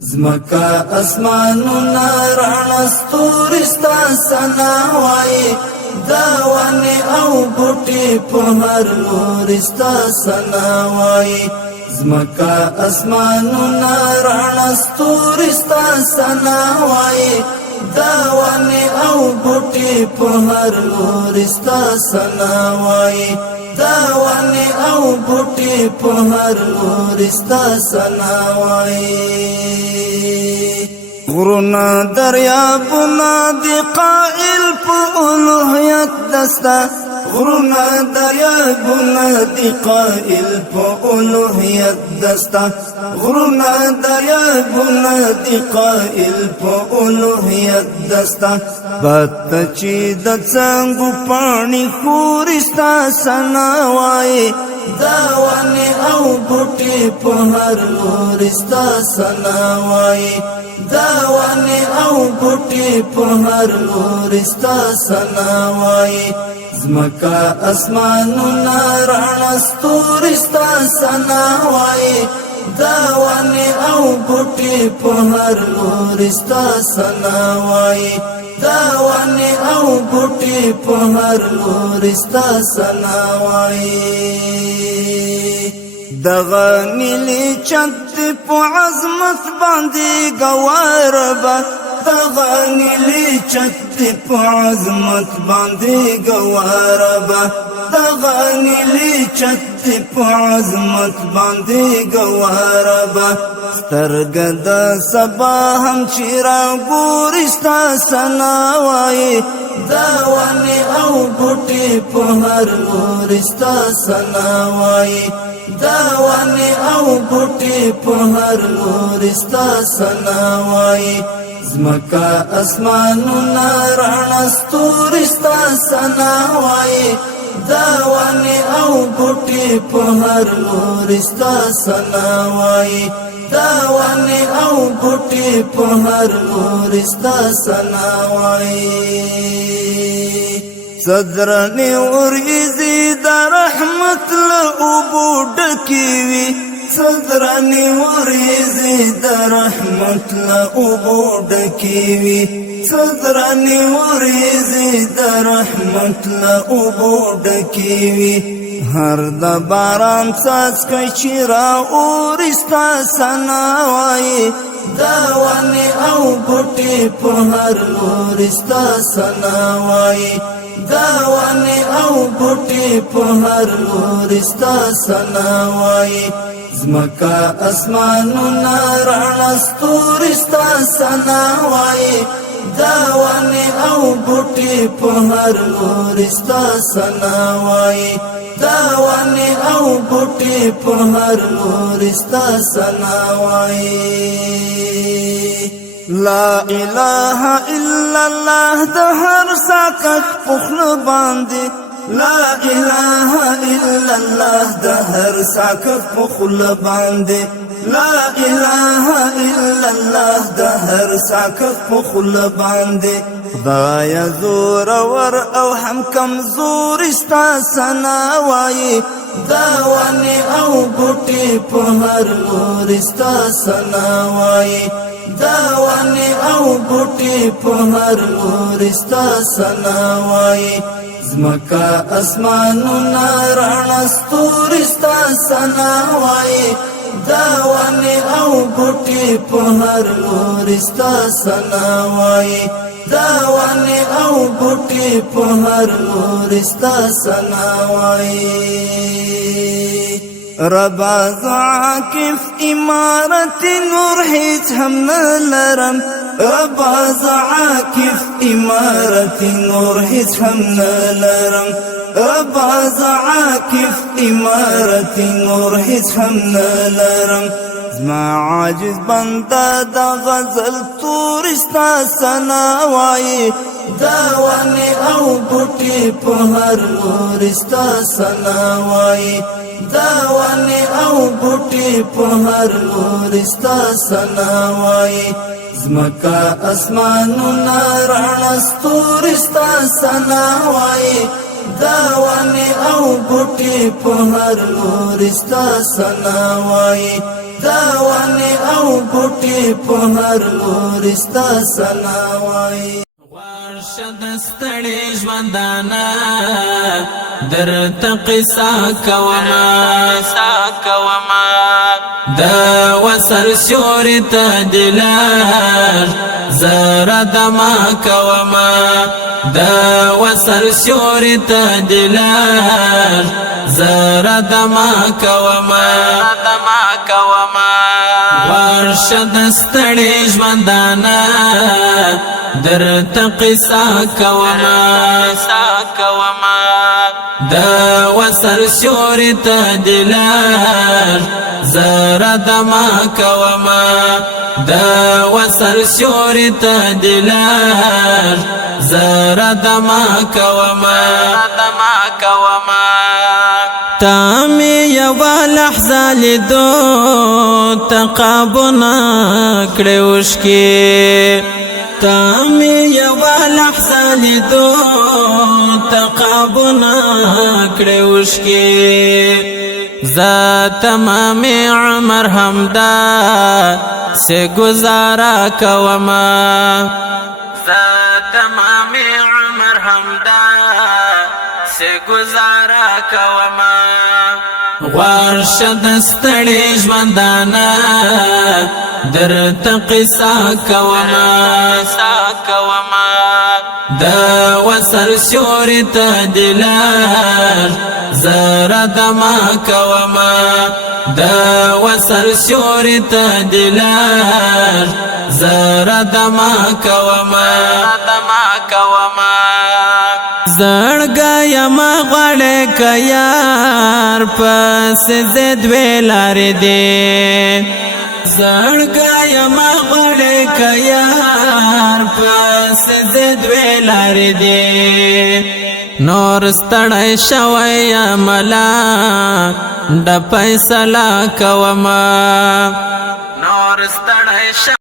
زمکا اسمانونا رانا ستوری ستا سنا وائی داوانی او بوٹی پہر لوری ستا سنا وائی زمکا اسمانونا رانا ستوری ستا سنا وائی داوانی او بوٹی پہر لوری ستا سنا وائی داوانی او بوٹی پہر لوری ستا سنا وائی غرونا دریابنا دی قائل پا الوهیت دستا غرونا دریابنا دی قائل پا الوهیت دستا غرونا دریابنا دی قائل پا الوهیت دستا بات چی د څنګه پانی خورستا سناوای داوانی او بوٹی پہر لورستا سناوای داوانی او بوٹی پہر لورستا سناوای زمکا اسمانونا رانا ستورستا سناوای داوانی او بوٹی پہر لورستا سناوای داوانی او بوٹی پہر لورستا سناوای دغنی لی چند پو عظمت باندی گواربا دغنی لی چند پو عظمت باندی گواربا دغنی لی چند پو عظمت باندی گواربا سترگد سبا ہم چیرا گورستا سناوائی داوانی او بوٹی پہر لورستا سناوائی داوانی او بوٹی پہر لورستا سناوائی زمکا اسمانونا رانا ستورستا سناوائی داوانی او بوٹی پہر لورستا سناوائی داوانی او بوٹی پہر لورستا سناوائی صدرنی ورزی دا رحمت لعبو ڈکیوی صدرنی ورزی دا رحمت لعبو ڈکیوی صدرنی ورزی دا رحمت لعبو ڈکیوی ہر دا باران ساز کچی را اورستا سناوائی داوانی او بوٹی پہر لورستا سناوائی داوانی او بوٹی پہر لورستا سناوائی زمکا اسمانونا رانا ستورستا سناوائی داوانی او بوٹی پہر لورستا سناوائی داوانی او بوٹی پہر لورستا سناوائی لا الہ الا اللہ دہر ساکت پخل باندے لا الہ الا اللہ دہر ساکت پخل باندے لا الہ الا اللہ دہر ساکت پخل باندے خدایا زور ور او ہم کمزور استا سناوائی داوانی او بوٹی پہر لورستا سناوائی داوانی او بوٹی پہر لورستا سناوائی زمکا اسمانونا رانا ستورستا سناوائی داوانی او بوٹی پہر لورستا سناوائی داوانی او بوٹی پہر لورستا سناوائی ربا عاکف امارت نور هیچ هم نلرم ربا عاکف امارت نور هیچ هم نلرم ربا عاکف امارت نور هیچ هم نلرم زما عاجز بنده دا غزل تورستا سناوائی داوانی او بوٹی پہر لورستا سناوائی داوانی او بوٹی پہر لورستا سناوائی زمکا اسمانونا رانا ستورستا سناوائی داوانی او بوٹی پہر لورستا سناوائی دا ونی او بوټي په هر لور ستا ثنا وای ورشد ستړي ژوندانا درته قصه کوما دا وصل سیوري ته دلار زره دما کوما دا وصل سیوري ته دلار زره دما کوما ورشد ستړي ژوندانا درته قصه کوما دا وصل سیوري ته دلار زره دما کوما دا وصل سیوري ته دلار زره دما کوما تامی یوا لحظه لیدو تقابنا کړوشکی تامی یوا لحظه لیدو تقابنا کړوشکی ذات تمام عمر همدا سے گزارا کوما ذات تمام عمر همدا سے گزارا کوما ورشد ستړي ژوندانا درته قصه کوما دا وصل سیوري ته دلار زره دما کوما دا وصل سیوري ته دلار زره دما کوما زړګا یما غړې کيار پس زد ویلار دې زړګا یما غړې کيار پس زد ویلار دې نور ستړی شوی عملا د فیصله کوما نور ستړی